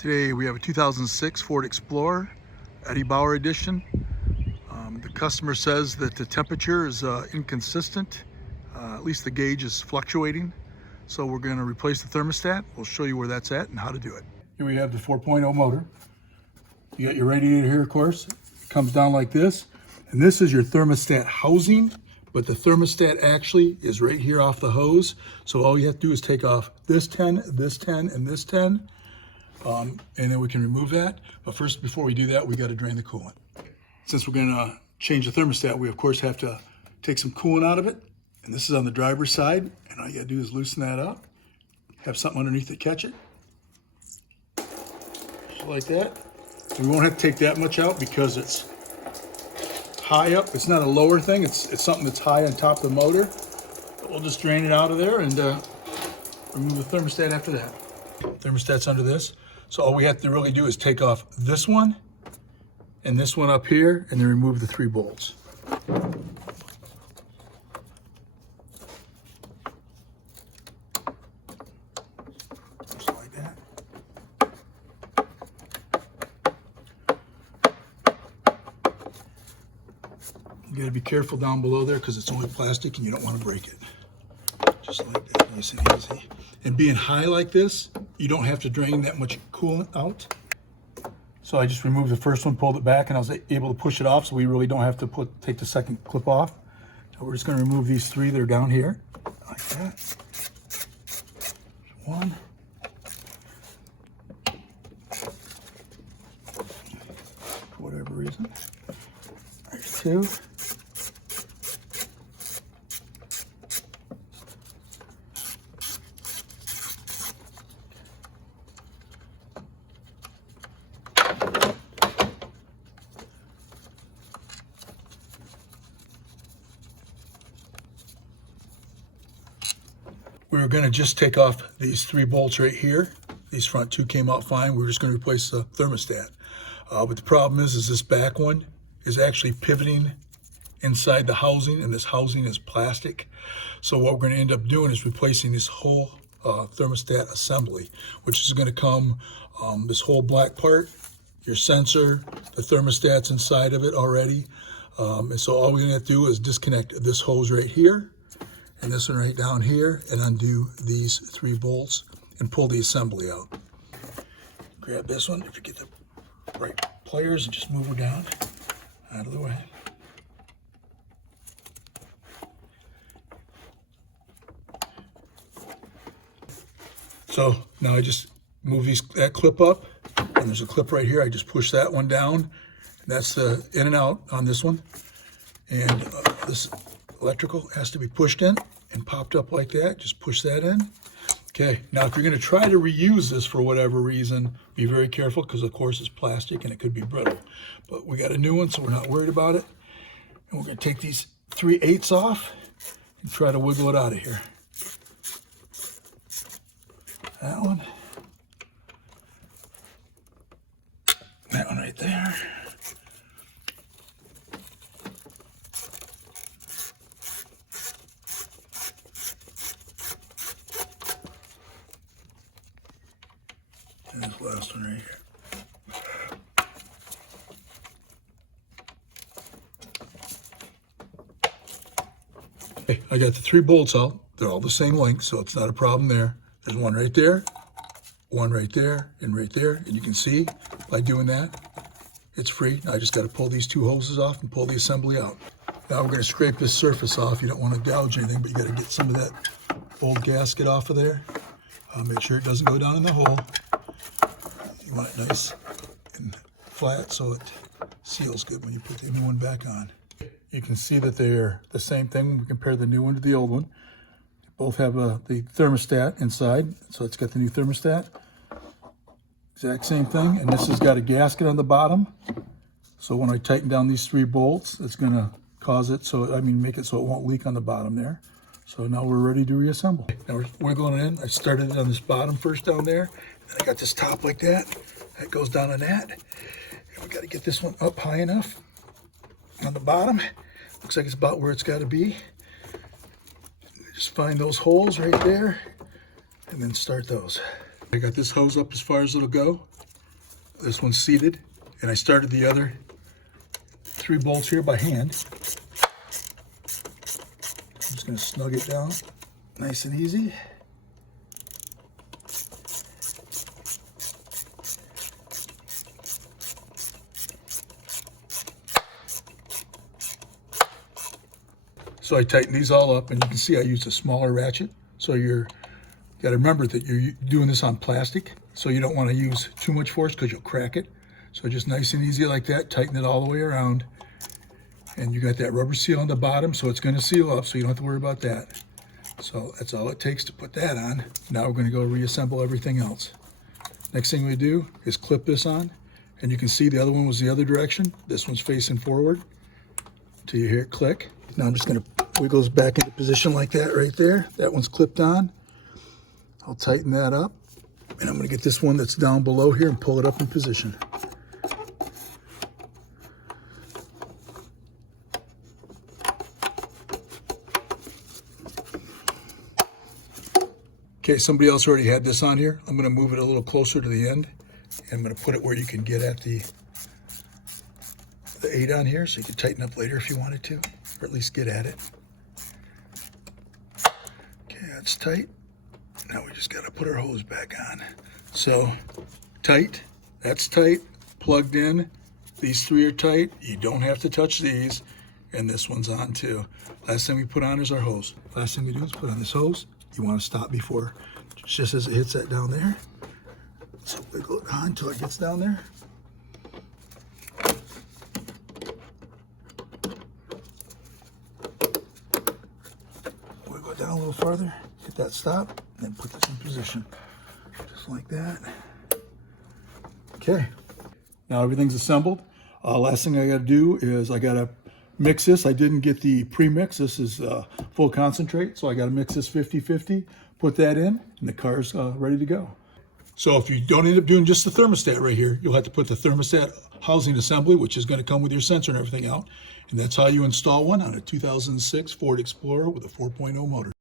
Today we have a 2006 Ford Explorer, Eddie Bauer Edition. The customer says that the temperature is inconsistent, at least the gauge is fluctuating. So we're going to replace the thermostat. We'll show you where that's at and how to do it. Here we have the 4.0 motor. You got your radiator here, of course. It comes down like this. And this is your thermostat housing, but the thermostat actually is right here off the hose. So all you have to do is take off this 10, and this 10. And then we can remove that. But first, before we do that, we got to drain the coolant. Since we're going to change the thermostat, we of course have to take some coolant out of it. And this is on the driver's side. And all you got to do is loosen that up. Have something underneath to catch it. Just like that. And we won't have to take that much out because it's high up. It's not a lower thing. It's something that's high on top of the motor. But we'll just drain it out of there and remove the thermostat after that. Thermostat's under this. So all we have to really do is take off this one and this one up here and then remove the 3 bolts. Just like that. You gotta be careful down below there because it's only plastic and you don't want to break it. Just like that, nice and easy. And being high like this, you don't have to drain that much coolant out. So I just removed the first one, pulled it back, and I was able to push it off, so we really don't have to take the second clip off. Now we're just going to remove these 3 that are down here, like that. There's 1. For whatever reason. There's 2. We were going to just take off these 3 bolts right here. These front 2 came out fine. We were just going to replace the thermostat. But the problem is this back one is actually pivoting inside the housing, and this housing is plastic. So what we're going to end up doing is replacing this whole thermostat assembly, which is going to come this whole black part, your sensor, the thermostat's inside of it already. And so all we're going to have to do is disconnect this hose right here and this one right down here, and undo these 3 bolts and pull the assembly out. Grab this one, if you get the right pliers, and just move her down out of the way. So now I just move that clip up, and there's a clip right here. I just push that one down, and that's the in and out on this one. And this electrical has to be pushed in and popped up like that. Just push that in. Okay, now if you're going to try to reuse this for whatever reason, be very careful because of course it's plastic and it could be brittle. But we got a new one, so we're not worried about it. And we're going to take these 3/8 off and try to wiggle it out of here. That one. That one right there. And this last one right here. Okay, I got the 3 bolts out. They're all the same length, so it's not a problem there. There's one right there, one right there, and right there. And you can see by doing that, it's free. Now I just got to pull these 2 hoses off and pull the assembly out. Now we're going to scrape this surface off. You don't want to gouge anything, but you got to get some of that old gasket off of there. Make sure it doesn't go down in the hole. You want it nice and flat so it seals good when you put the new one back on. You can see that they're the same thing when we compare the new one to the old one. Both have the thermostat inside, so it's got the new thermostat. Exact same thing, and this has got a gasket on the bottom. So when I tighten down these 3 bolts, it's going to cause it make it so it won't leak on the bottom there. So now we're ready to reassemble. Now we're wiggling it in. I started it on this bottom first down there. Then I got this top like that. That goes down on that. And we got to get this one up high enough on the bottom. Looks like it's about where it's got to be. Just find those holes right there and then start those. I got this hose up as far as it'll go. This one's seated, and I started the other 3 bolts here by hand. I'm just going to snug it down nice and easy. So I tighten these all up, and you can see I used a smaller ratchet. So you got to remember that you're doing this on plastic, so you don't want to use too much force because you'll crack it. So just nice and easy like that, tighten it all the way around. And you got that rubber seal on the bottom, so it's going to seal up, so you don't have to worry about that. So that's all it takes to put that on. Now we're going to go reassemble everything else. Next thing we do is clip this on, and you can see the other one was the other direction. This one's facing forward until you hear it click. Now I'm just going to wiggle it back into position like that right there. That one's clipped on. I'll tighten that up, and I'm going to get this one that's down below here and pull it up in position. Okay, somebody else already had this on here. I'm going to move it a little closer to the end, and I'm going to put it where you can get at the 8 on here, so you can tighten up later if you wanted to, or at least get at it. Okay, that's tight. Now we just got to put our hose back on. So tight, that's tight, plugged in. These 3 are tight. You don't have to touch these, and this one's on too. Last thing we put on is our hose. Last thing we do is put on this hose. You want to stop before, just as it hits that down there. So wiggle it on until it gets down there. Wiggle it down a little farther, hit that stop, and then put this in position. Just like that. Okay, now everything's assembled. Last thing I got to do is I got to mix this. I didn't get the pre-mix. This is full concentrate, so I got to mix this 50-50, put that in, and the car's ready to go. So if you don't end up doing just the thermostat right here, you'll have to put the thermostat housing assembly, which is going to come with your sensor and everything out. And that's how you install one on a 2006 Ford Explorer with a 4.0 motor.